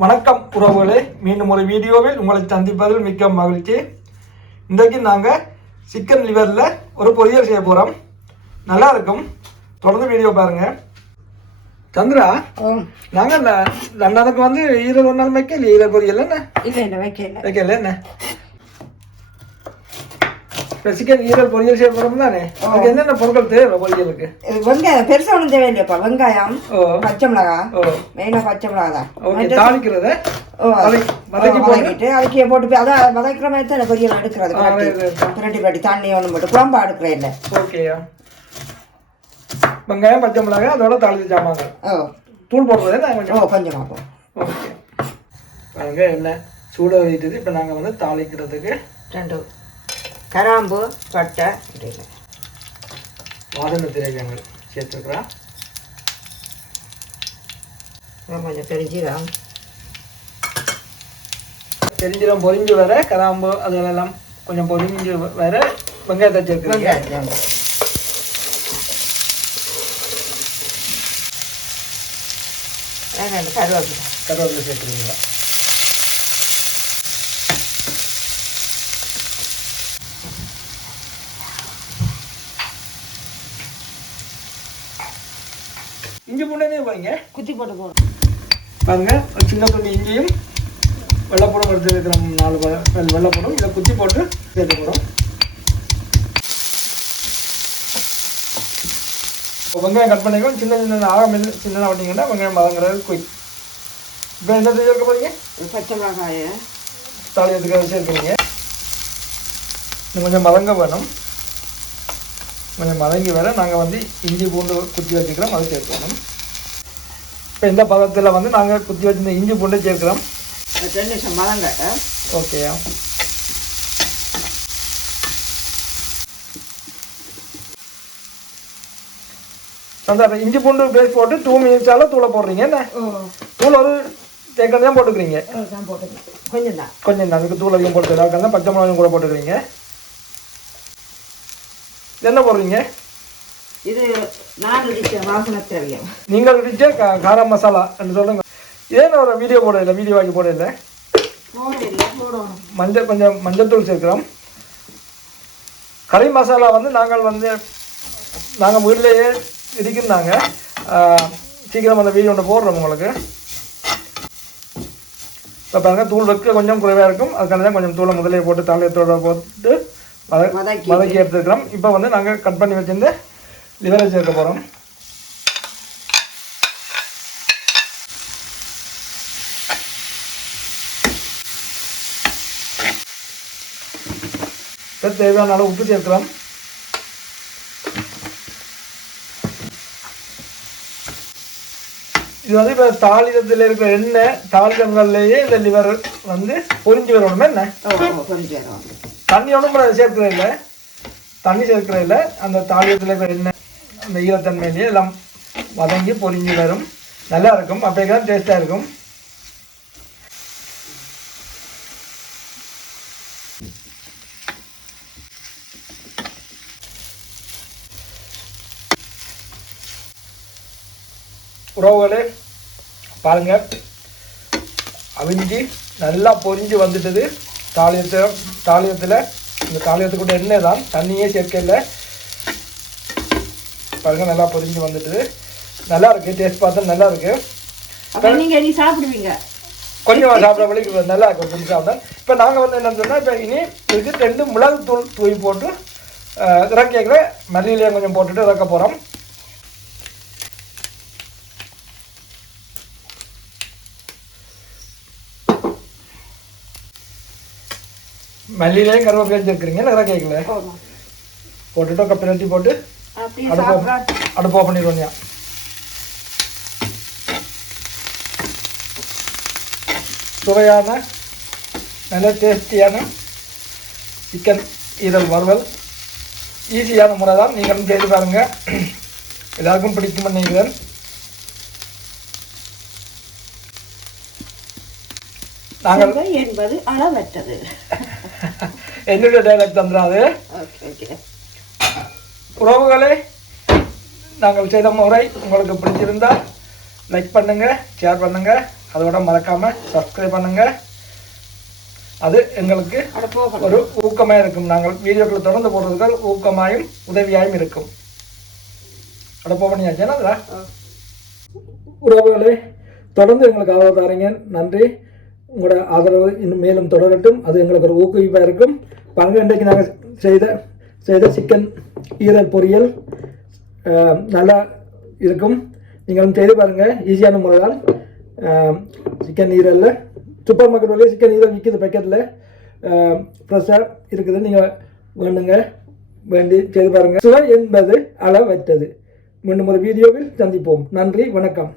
வணக்கம் உறவுகளே. மீண்டும் ஒரு வீடியோவில் உங்களை சந்திப்பதில் மிக்க மகிழ்ச்சி. இன்றைக்கு நாங்கள் சிக்கன் லிவரில் ஒரு பொரியல் செய்ய போகிறோம் நல்லா இருக்கும். தொடர்ந்து வீடியோ பாருங்க. சந்திரா நாங்கள் ரெண்டாளுக்கு வந்து ஈரல் நாள் வைக்கல? ஈரல் பொரியல் என்ன? வைக்கல. வைக்கல என்ன? சிக்கன் ஈரல் பொரியல் செய்ய போகிறோம் தானே? அதுக்கு என்னென்ன பொருட்கள் தேவை பொரியலுக்கு? வெங்காயம் பெருசாக ஒன்றும் தேவையில்லைப்பா வெங்காயம் ஓ. பச்சை மிளகா ஓ. மெயினாக பச்சை மிளகா தான் ஓகே தாளிக்கிறத வதக்கிட்டு அதுக்கே போட்டு அதான் வதக்கிற மாதிரி தான் பொரியல் எடுக்கிறது ஆ, பிரட்டி. பிரட்டி தண்ணி ஒன்று போட்டு. குழம்பா எடுக்கிற இல்லை. ஓகேயா வெங்காயம் பச்சை மிளகாய் அதோட தாளிச்சு சாமாங்க தூள் போடுறது நான் கொஞ்சம் கொஞ்சம் ஓகே. பாருங்க எண்ணெய் சூட வைத்தது இப்போ நாங்கள் வந்து தாளிக்கிறதுக்கு ரெண்டு கராம்பு பட்டை இல்லை வாசனை திரைகள் சேர்த்துக்கிறோம் கொஞ்சம் பெருஞ்சீரம். பெருஞ்சீரம் பொரிஞ்சு வர கராம்பு அதெல்லாம் கொஞ்சம் பொரிஞ்சு வர வெங்காயத்தை ரெண்டு கருவேப்பிலை. கருவேப்பிலை சேர்க்குறீங்க இஞ்சி பூண்டே போறீங்க குத்தி போட்டு போடும் பாருங்க ஒரு சின்ன துணி இஞ்சியும் வெள்ளைப்பூடம் எடுத்து வைக்கிற நாலு வெள்ளைப்பூடம் இதை குத்தி போட்டு சேர்த்து போகிறோம் வெங்காயம் கட் பண்ணிக்கணும் சின்ன சின்ன ஆக மெல்ல சின்னதாக வட்டிங்கன்னா வெங்காயம் வதங்குறது குயிக் இப்போ என்ன சேர்க்க போகிறீங்க பச்சை மிளகாயை. தாளியத்துக்கு சேர்க்குறீங்க இன்னும் கொஞ்சம் மதங்க வேணும். கொஞ்சம் மதங்கி வர நாங்கள் வந்து இஞ்சி பூண்டு குத்தி வச்சுக்கிறோம் அதை சேர்க்கணும் இப்போ இந்த பதத்தில் வந்து நாங்கள் குத்தி வச்சிருந்த இஞ்சி பூண்டை சேர்க்கிறோம். ரெண்டு நிமிஷம் மதங்க ஓகேயா அந்த இஞ்சி பூண்டு பேஸ்ட் போட்டு டூ மினிட்ஸால தூளை போடுறீங்க என்ன? தூள் ஒரு தேக்கம் தான் போட்டுக்கிறீங்க தான் கொஞ்சம் தான். கொஞ்சம் தான். அதுக்கு தூள் அதிகம் போட்டு அதுக்கு பச்சை மிளகாயும் கூட போட்டுக்கிறீங்க. என்ன போடுறீங்க? இது வாசனை தெரியும் நீங்கள் இடிச்ச காரம் மசாலா என்று சொல்லுங்க. ஏன் ஒரு வீடியோ போட இல்லை? வீடியோ ஆக்கி போட இல்லை? மஞ்சள் கொஞ்சம் மஞ்சத்தூள் சேர்க்கிறோம். கறி மசாலா வந்து நாங்கள் வந்து நாங்கள் வீட்டிலேயே இருக்குன்னாங்க. சீக்கிரம் அந்த வீடியோ ஒன்று போடுறோம் உங்களுக்கு. இப்போ பாருங்க தூள் வைக்க கொஞ்சம் குறைவாக இருக்கும். அதுக்கான தான் கொஞ்சம் தூளை முதலே போட்டு தாளியத்தோட போட்டு வதக்கி. வதக்கி எடுத்துக்கிறோம் இப்போ வந்து நாங்கள் கட் பண்ணி வச்சிருந்து லிவரை சேர்க்க போகிறோம் இப்போ தேவையான அளவு உப்பு சேர்க்கிறோம் இது வந்து இப்போ தாளிதத்தில் இருக்கிற எண்ணெய் தாளிதங்கள்லேயே இந்த லிவர் வந்து பொரிஞ்சு வரணும் என்ன? கொஞ்சம் வரும். தண்ணி ஒன்றும் சேர்க்கிறது இல்லை. தண்ணி சேர்க்கிறது இல்லை. அந்த தாளியத்தில் இருக்கிற எண்ணெய் அந்த ஈரத்தன்மையிலேயே எல்லாம் வதங்கி பொரிஞ்சு வரும். நல்லா இருக்கும். அப்படியே தான் டேஸ்ட்டாக இருக்கும். உறவுகளே பாருங்கள் அவிஞ்சி நல்லா பொரிஞ்சு வந்துட்டது. தாளியத்தை தாளியத்தில் இந்த தாளியத்துக்குள்ள எண்ணெய் தான் தண்ணியே சேர்க்கல பாருங்க நல்லா பொரிஞ்சு வந்துட்டுது. நல்லா இருக்கு டேஸ்ட் பார்த்தா நல்லா இருக்கு. நீங்க நீ சாப்பிடுவீங்க. கொஞ்சம் சாப்பிட்ற வழிக்கு நல்லா இருக்கும் கொஞ்சம் சாப்பிட்டேன் இப்போ நாங்கள் வந்து என்ன சொன்னால் இப்போ இனி இதுக்கு ரெண்டு மிளகு தூள் தூவி போட்டு இறக்கிக்கிற மல்லியிலையும் கொஞ்சம் போட்டுட்டு இறக்க போகிறோம் மல்லியிலையும் கருவேப்பிலையும் சேர்க்குறீங்க இறக்கிக்கல போதும். போட்டுட்டு கப்பிரட்டி போட்டு அப்படி அடுப்பு அடுப்பு பண்ணிடுவோம் சுவையான நல்ல டேஸ்டியான சிக்கன் ஈரல் வறுவல். ஈஸியான முறை தான் நீங்களும் செய்து பாருங்க. எல்லாருக்கும் பிடிக்கும் நினைக்கிறேன். நாங்கள் என்பது அளவற்றது. என்னுடைய டைலாக் உறவுகளே நாங்கள் செய்த முறை உங்களுக்கு பிடிச்சிருந்தா லைக் பண்ணுங்க ஷேர் பண்ணுங்க அதோட மறக்காமல் சப்ஸ்கிரைப் பண்ணுங்கள் அது எங்களுக்கு ஒரு ஊக்கமாக இருக்கும். நாங்கள் வீடியோக்களை தொடர்ந்து போடுறதுக்கு ஊக்கமாயும் உதவியாயும் இருக்கும். அட போவணியாச்சேனா உறவுகளே தொடர்ந்து எங்களுக்கு ஆதரவு தாரீங்க. நன்றி. உங்களோட ஆதரவு இன்னும் மேலும் தொடரட்டும். அது எங்களுக்கு ஒரு ஊக்குவிப்பாக இருக்கும். பாருங்க இன்றைக்கு நாங்கள் செய்த செய்த சிக்கன் ஈரல் பொரியல் நல்லா இருக்கும். நீங்களும் செய்து பாருங்கள். ஈஸியான முறை தான் சிக்கன் ஈரலில். சூப்பர் மார்க்கெட் வழியாக சிக்கன் ஈரல் விற்கிது பேக்கெட்டில் ஃப்ரெஷ்ஷாக இருக்குது. நீங்கள் வேண்டுங்க. வேண்டி செய்து பாருங்கள். சுவை என்பது அளவற்றது. மீண்டும் ஒரு வீடியோவில் சந்திப்போம். நன்றி. வணக்கம்.